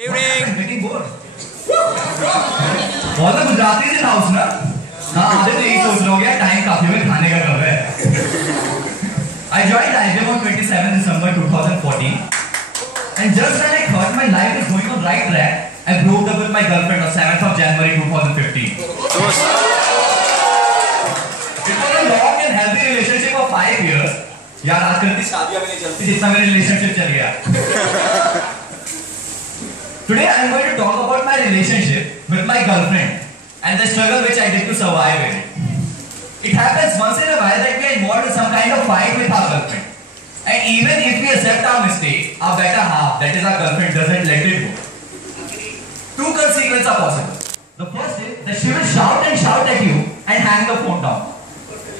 Getting bored. All the Gujaratis in house ना? हाँ आधे तो यही सोच रहे होंगे टाइम काफी में खाने का कर रहे हैं. I joined IBM on 27 December 2014, and just when I thought my life is going on right track, I broke up with my girlfriend on 7th of January 2015. It was a long and healthy relationship of 5 years. यार आजकल की शादियां भी नहीं चलती जितना मेरा relationship चल गया. Today I am going to talk about my relationship with my girlfriend and the struggle which I did to survive it. It happens once in a while that we are involved in some kind of fight with our girlfriend. And even if we accept our mistake, our better half, that is our girlfriend, doesn't let it go. Two consequences are possible. The first is that she will shout and shout at you and hang the phone down.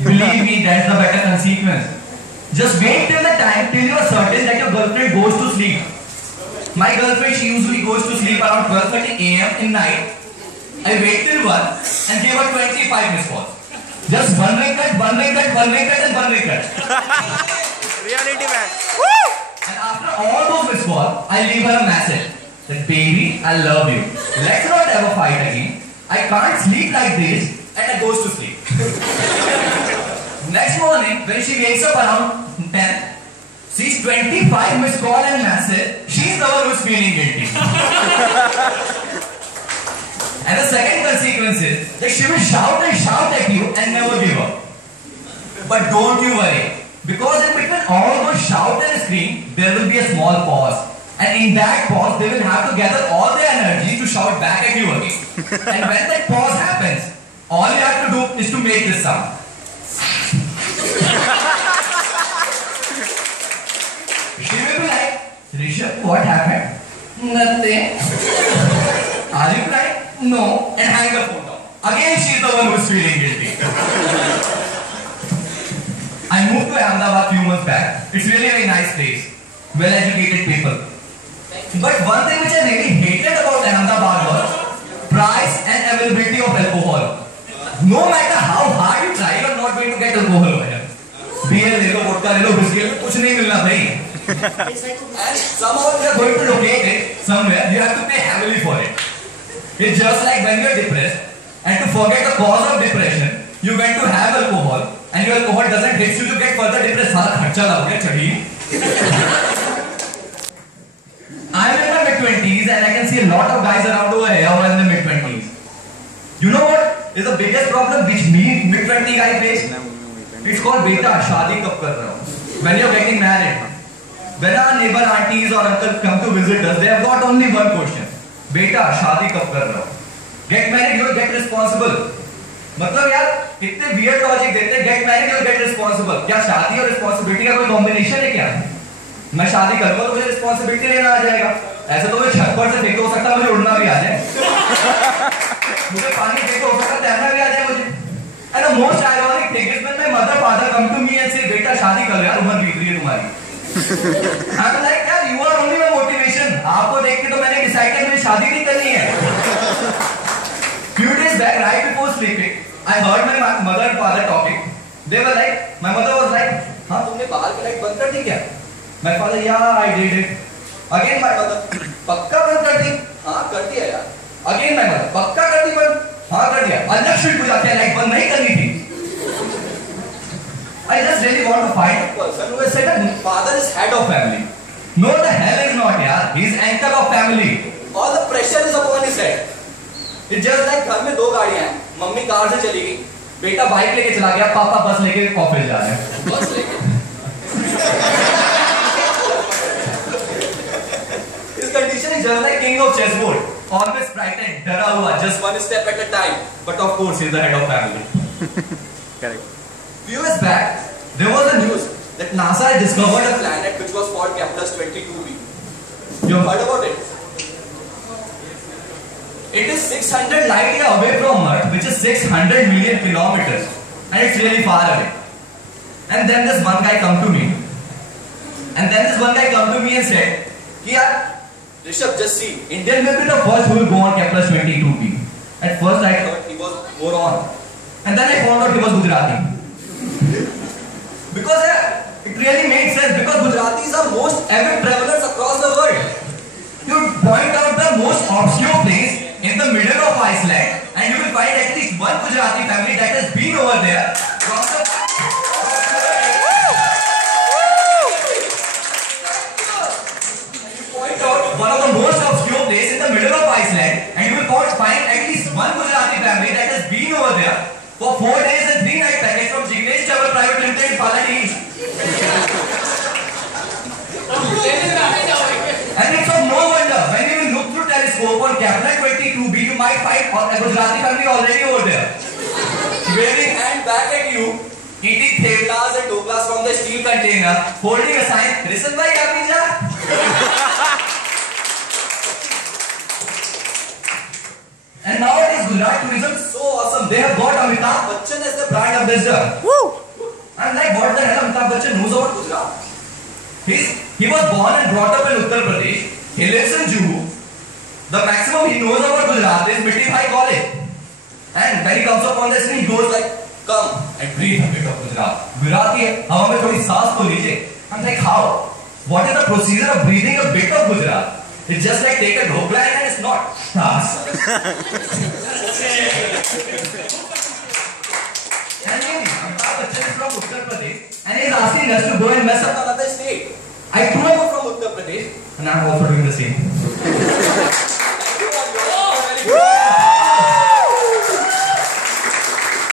Believe me, that's the better consequence. Just wait till the time till you are certain that your girlfriend goes to sleep. My girlfriend, she usually goes to sleep around 12:30 AM in night. I wait till 1 and give her 25 missed calls. Just one record, and one record. Reality man. Woo! And after all those missed calls, I leave her a message that baby, I love you. Let's not ever fight again. I can't sleep like this, and I goes to sleep. Next morning, when she wakes up around 10, sees 25 missed call and message, she's the one who's feeling guilty. And the second consequence is that she will shout and shout at you and never give up. But don't you worry, because in between all those shout and scream, there will be a small pause. And in that pause, they will have to gather all their energy to shout back at you again. And when that pause happens, all you have to do is to make this sound. She will be like, Rishabh, what happened? Nothing. Are you crying? No. And hang the phone down. Again, she's the one who's feeling guilty. I moved to Ahmedabad few months back. It's really a very nice place. Well-educated people. But one thing which I really hated about Ahmedabad was price and availability of alcohol. No matter how hard you try, you're not going to get alcohol over here. Beer ले लो, vodka ले लो, whiskey ले लो, कुछ नहीं मिलना भाई. And somehow you are going to locate it somewhere, you have to pay heavily for it. It's just like when you are depressed, and to forget the cause of depression, you went to have alcohol, and your alcohol doesn't hit you to get further depressed. सारा खर्चा लग गया चढ़ी. I'm in my mid-20s, and I can see a lot of guys around over here who are in the mid-20s. You know what is the biggest problem which me mid-20 guy face? It's called beta. शादी कब कर रहा हूँ? When you're getting married. When our neighbor aunties or uncles come to visit us, they have got only one question. बेटा शादी कब कर रहा हो? Get married, you will get responsible. मतलब यार इतने weird logic देते हैं. Get married, you will get responsible. क्या शादी और responsibility का कोई combination है क्या? मैं शादी करूँगा तो मुझे responsibility लेना आ जाएगा. ऐसे तो मुझे छत पर से फेंक हो सकता है, मुझे उड़ना भी आ जाए. मुझे पानी फेंक हो सकता है, तैरना भी आ जाए मुझे. And the most ironic thing is when my mother father come to me and say बेटा शादी कर यार उम्र बीत रही है तुम्हारी. I'm like यार you are only my motivation. आपको देख के तो मैंने डिसाइड किया मुझे शादी नहीं करनी है. Few days back, right before sleeping, I heard my mother and father talking. They were like, my mother was like, हाँ तुमने बाहर की लाइट बंद कर दी क्या? My father, yeah, I did it. Again my mother, पक्का बंद कर दी? हाँ कर दिया यार. Again my mother, पक्का कर दी बंद? हाँ कर दिया. अलग शुरू हो जाते हैं लाइट बंद नहीं करनी थी. I just really want to find a person who has said that father is head of family. No, the hell is not, yaar. He is anchor of family. All the pressure is upon his head. It's just like घर में दो गाड़ियाँ हैं. Mummy car से चली गई, बेटा bike लेके चला गया, पापा बस लेके ऑफिस जा रहे हैं. बस लेके. His condition is just like king of chessboard. Always frightened, डरा हुआ, just one step at a time. But of course, he is the head of family. Correct. Few years back, there was a news that NASA had discovered a planet which was called Kepler 22b. You have heard about it? It is 600 light years away from Earth, which is 600 million kilometers, and it's really far away. And then this one guy come to me, and said, "Yaar, Rishabh, just see, Indian will be the first who will go on Kepler 22b." At first, I thought he was moron, and then I found out he was Gujarati. Because it really made sense, because Gujaratis are most avid travelers across the world. You point out the obscure place in the middle of Iceland, and you will find at least one Gujarati family that has been over there from the point out one of the most obscure place in the middle of Iceland, and you will find at least one Gujarati family that has been over there for 4 days and 3 nights package from Jignesh Travel Private Limited, Palani. And it's of no wonder when you will look through telescope on Kepler 22b, you might find a Gujarati family already over there, waving hand back at you, eating theplas and doklas from the steel container, holding a sign, "Listen, bhai, Abija." And nowadays Gujarat tourism is so awesome. They have got Amitabh Bachchan as the brand ambassador. Woo! I'm like, what the hell Amitabh Bachchan knows about Gujarat? He was born and brought up in Uttar Pradesh. He lives in Juhu. The maximum he knows about Gujarat is Mitti Bhai College. And when he comes up on the screen, he goes like, "Come and breathe a bit of Gujarat. Gujarati hai, hava mein thodi saans to lijiye." I'm like, how? What is the procedure of breathing a bit of Gujarat? It's just like take a dhokla and it's not. And Amitabh Bachchan is from Uttar Pradesh and he's asking us to go and mess up another state. I too am from Uttar Pradesh and I'm also doing the same.